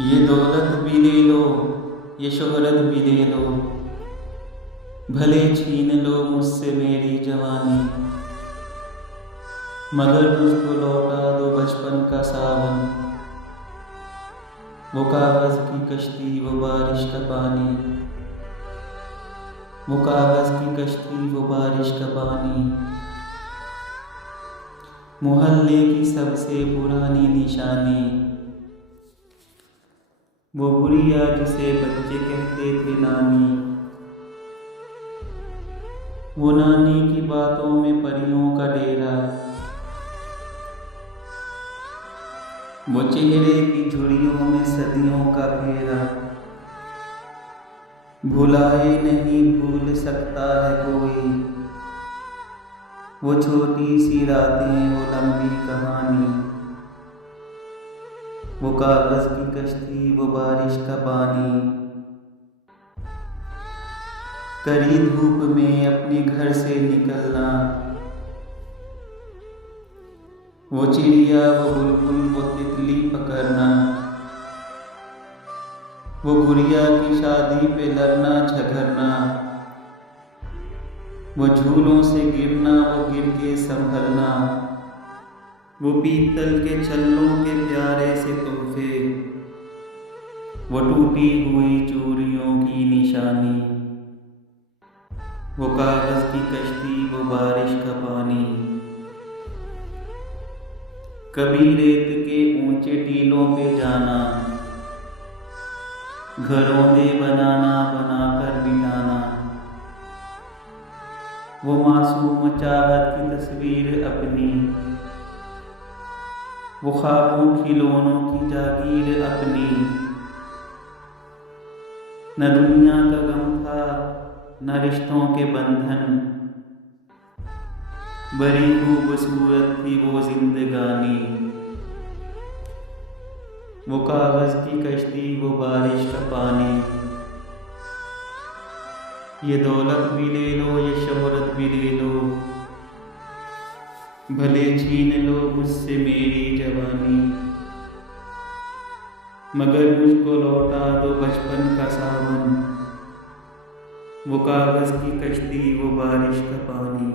ये दौलत भी ले लो, ये शोहरत भी ले लो, भले छीन लो मुझसे मेरी जवानी, मगर मुझको लौटा दो बचपन का सावन। वो कागज़ की कश्ती, वो बारिश का पानी, वो कागज़ की कश्ती, वो बारिश का पानी, मोहल्ले की सबसे पुरानी निशानी, वो बुढ़िया जिसे बच्चे कहते थे नानी। वो नानी की बातों में परियों का डेरा, वो चेहरे की झुर्रियों में सदियों का फेरा। भुलाए नहीं भूल सकता है कोई, वो छोटी सी रातें, वो लंबी कहानी, वो कागज़ की कश्ती, वो बारिश का पानी। कड़ी धूप में अपने घर से निकलना, वो चिड़िया, वो बुलबुल, वो तितली पकड़ना, वो गुड़िया की शादी पे लड़ना झगड़ना, वो झूलों से गिरना, वो गिर के संभलना, वो पीतल के छल्लों के प्यारे से तोहफे, वो टूटी हुई चूड़ियों की निशानी, वो कागज़ की कश्ती, वो बारिश का पानी। कभी रेत के ऊंचे टीलों पे जाना, घरौंदे बनाना, बनाकर बिठाना, वो मासूम चाहत की तस्वीर अपनी, वो ख्वाबों खिलौनों की जागीर अपनी। न दुनिया का गम था, न रिश्तों के बंधन, बड़ी खूबसूरत थी वो जिंदगानी। वो कागज़ की कश्ती, वो बारिश का पानी, ये दौलत भी ले लो, ये शोहरत भी ले लो, भले छीन लो मुझसे मेरी जवानी, मगर मुझको लौटा दो बचपन का सावन। वो कागज़ की कश्ती, वो बारिश का पानी।